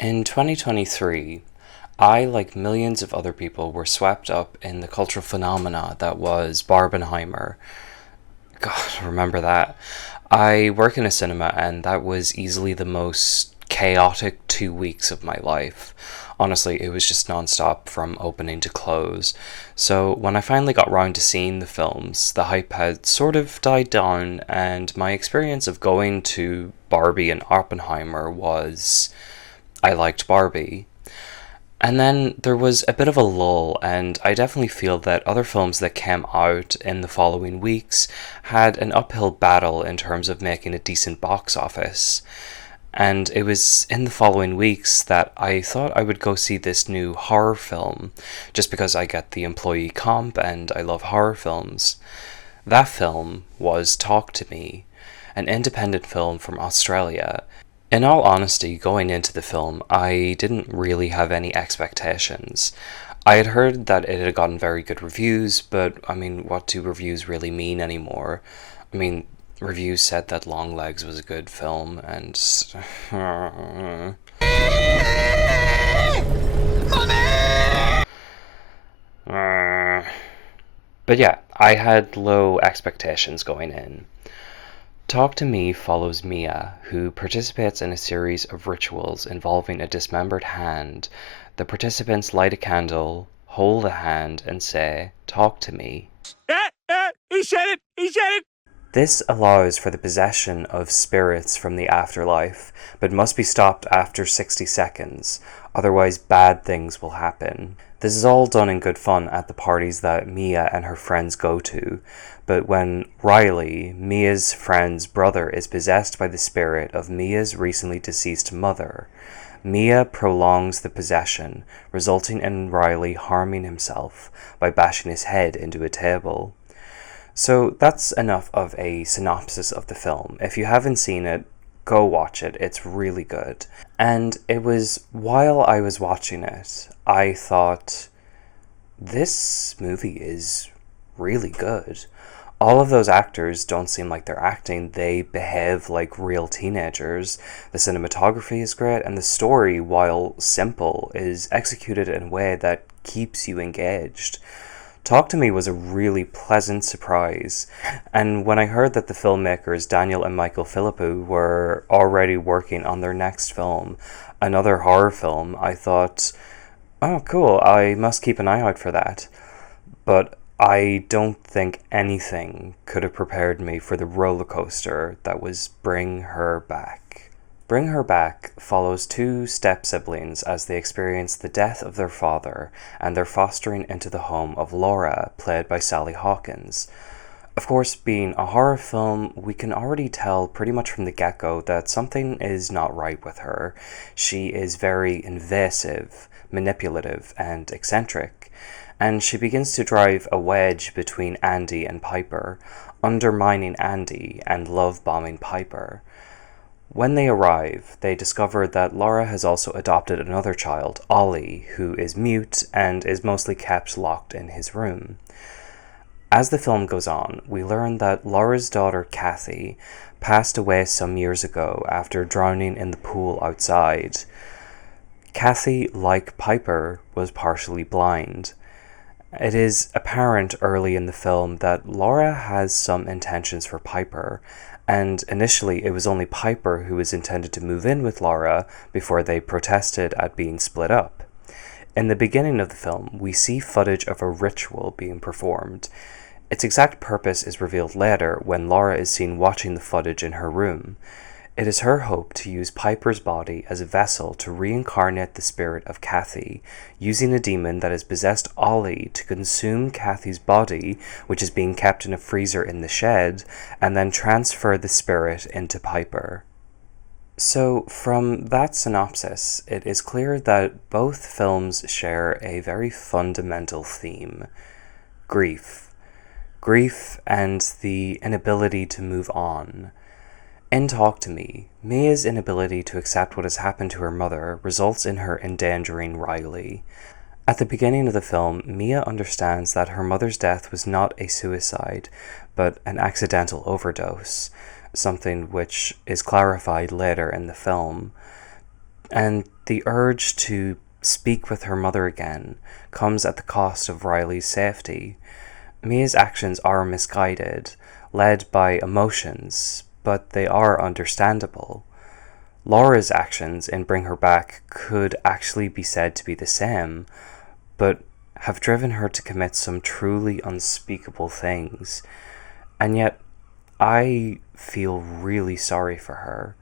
In 2023, I, like millions of other people, were swept up in the cultural phenomena that was Barbenheimer. God, remember that. I work in a cinema, and that was easily the most chaotic 2 weeks of my life. Honestly, it was just nonstop from opening to close. So, when I finally got round to seeing the films, the hype had sort of died down, and my experience of going to Barbie and Oppenheimer was I liked Barbie. And then there was a bit of a lull, and I definitely feel that other films that came out in the following weeks had an uphill battle in terms of making a decent box office. And it was in the following weeks that I thought I would go see this new horror film, just because I get the employee comp and I love horror films. That film was Talk to Me, an independent film from Australia. In all honesty, going into the film, I didn't really have any expectations. I had heard that it had gotten very good reviews, but I mean, what do reviews really mean anymore? I mean, reviews said that Longlegs was a good film, and. But yeah, I had low expectations going in. Talk to Me follows Mia, who participates in a series of rituals involving a dismembered hand. The participants light a candle, hold the hand, and say, "Talk to me." He said it! He said it! This allows for the possession of spirits from the afterlife, but must be stopped after 60 seconds, otherwise bad things will happen. This is all done in good fun at the parties that Mia and her friends go to, but when Riley, Mia's friend's brother, is possessed by the spirit of Mia's recently deceased mother, Mia prolongs the possession, resulting in Riley harming himself by bashing his head into a table. So that's enough of a synopsis of the film. If you haven't seen it, go watch it. It's really good. And it was while I was watching it, I thought, this movie is really good. All of those actors don't seem like they're acting, they behave like real teenagers. The cinematography is great, and the story, while simple, is executed in a way that keeps you engaged. Talk to Me was a really pleasant surprise, and when I heard that the filmmakers Daniel and Michael Philippou were already working on their next film, another horror film, I thought, oh cool, I must keep an eye out for that. But I don't think anything could have prepared me for the roller coaster that was Bring Her Back. Bring Her Back follows two step siblings as they experience the death of their father and their fostering into the home of Laura, played by Sally Hawkins. Of course, being a horror film, we can already tell pretty much from the get go that something is not right with her. She is very invasive, manipulative, and eccentric, and she begins to drive a wedge between Andy and Piper, undermining Andy and love bombing Piper. When they arrive, they discover that Laura has also adopted another child, Ollie, who is mute and is mostly kept locked in his room. As the film goes on, we learn that Laura's daughter, Kathy, passed away some years ago after drowning in the pool outside. Kathy, like Piper, was partially blind. It is apparent early in the film that Laura has some intentions for Piper, and initially it was only Piper who was intended to move in with Laura before they protested at being split up. In the beginning of the film, we see footage of a ritual being performed. Its exact purpose is revealed later when Laura is seen watching the footage in her room. It is her hope to use Piper's body as a vessel to reincarnate the spirit of Kathy, using a demon that has possessed Ollie to consume Kathy's body, which is being kept in a freezer in the shed, and then transfer the spirit into Piper. So, from that synopsis, it is clear that both films share a very fundamental theme: grief. Grief and the inability to move on. In Talk to Me, Mia's inability to accept what has happened to her mother results in her endangering Riley. At the beginning of the film, Mia understands that her mother's death was not a suicide, but an accidental overdose, something which is clarified later in the film. And the urge to speak with her mother again comes at the cost of Riley's safety. Mia's actions are misguided, led by emotions, but they are understandable. Laura's actions in Bring Her Back could actually be said to be the same, but have driven her to commit some truly unspeakable things. And yet, I feel really sorry for her.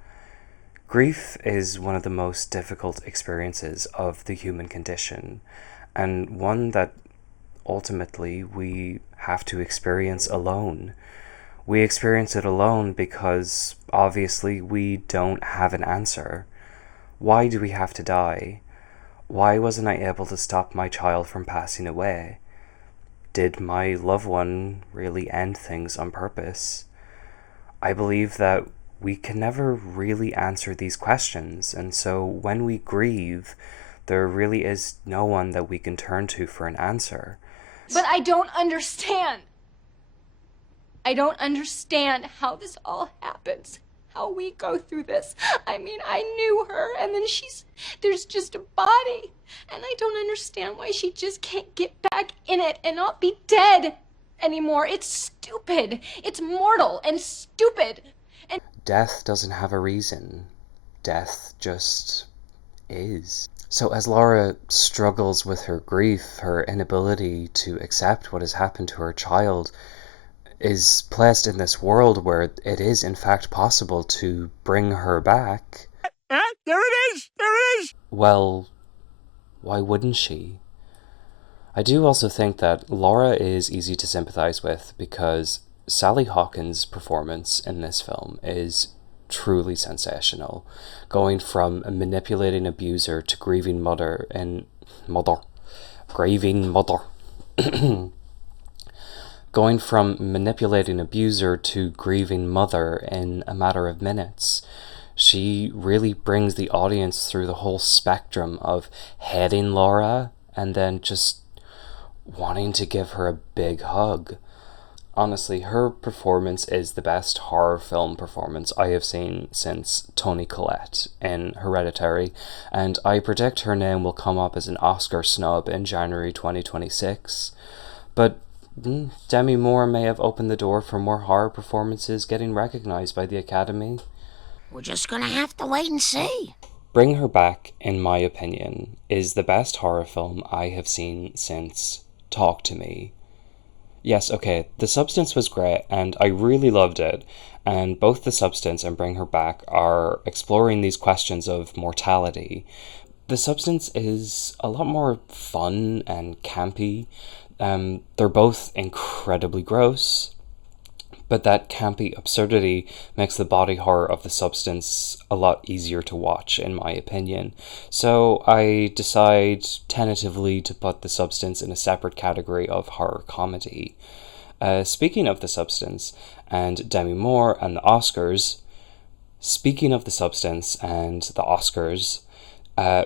Grief is one of the most difficult experiences of the human condition, and one that ultimately we have to experience alone. We experience it alone because obviously we don't have an answer. Why do we have to die? Why wasn't I able to stop my child from passing away? Did my loved one really end things on purpose? I believe that we can never really answer these questions, and so when we grieve, there really is no one that we can turn to for an answer. But I don't understand. I don't understand how this all happens. How we go through this. I mean, I knew her, and then there's just a body. And I don't understand why she just can't get back in it and not be dead anymore. It's stupid. It's mortal and stupid. And Death doesn't have a reason. Death just is. So as Laura struggles with her grief, her inability to accept what has happened to her child is placed in this world where it is in fact possible to bring her back. There it is! There it is! Well, why wouldn't she? I do also think that Laura is easy to sympathize with because Sally Hawkins' performance in this film is truly sensational, going from a manipulating abuser to grieving mother. Going from manipulating abuser to grieving mother in a matter of minutes. She really brings the audience through the whole spectrum of hating Laura and then just wanting to give her a big hug. Honestly, her performance is the best horror film performance I have seen since Toni Collette in Hereditary, and I predict her name will come up as an Oscar snub in January 2026. But Demi Moore may have opened the door for more horror performances getting recognized by the Academy. We're just gonna have to wait and see. Bring Her Back, in my opinion, is the best horror film I have seen since Talk to Me. Yes, okay, The Substance was great, and I really loved it, and both The Substance and Bring Her Back are exploring these questions of mortality. The Substance is a lot more fun and campy. They're both incredibly gross, but that campy absurdity makes the body horror of The Substance a lot easier to watch, in my opinion. So I decide tentatively to put The Substance in a separate category of horror comedy. Speaking of The Substance and Demi Moore and the Oscars,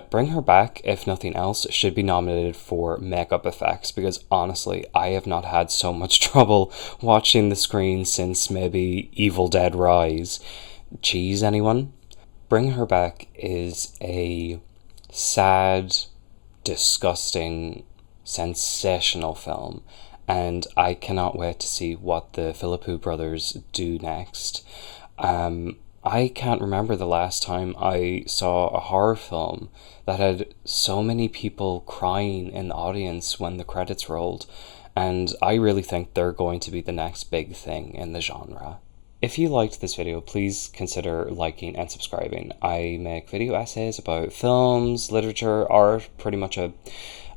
Bring Her Back, if nothing else, should be nominated for makeup effects because honestly, I have not had so much trouble watching the screen since maybe Evil Dead Rise. Cheese, anyone? Bring Her Back is a sad, disgusting, sensational film, and I cannot wait to see what the Philippou brothers do next. I can't remember the last time I saw a horror film that had so many people crying in the audience when the credits rolled, and I really think they're going to be the next big thing in the genre. If you liked this video, please consider liking and subscribing. I make video essays about films, literature, art, pretty much a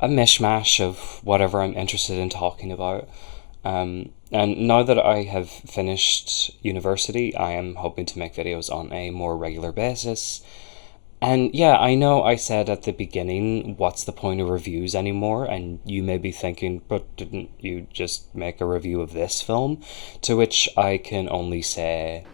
mishmash of whatever I'm interested in talking about. And now that I have finished university, I am hoping to make videos on a more regular basis. And yeah, I know I said at the beginning, what's the point of reviews anymore? And you may be thinking, but didn't you just make a review of this film? To which I can only say,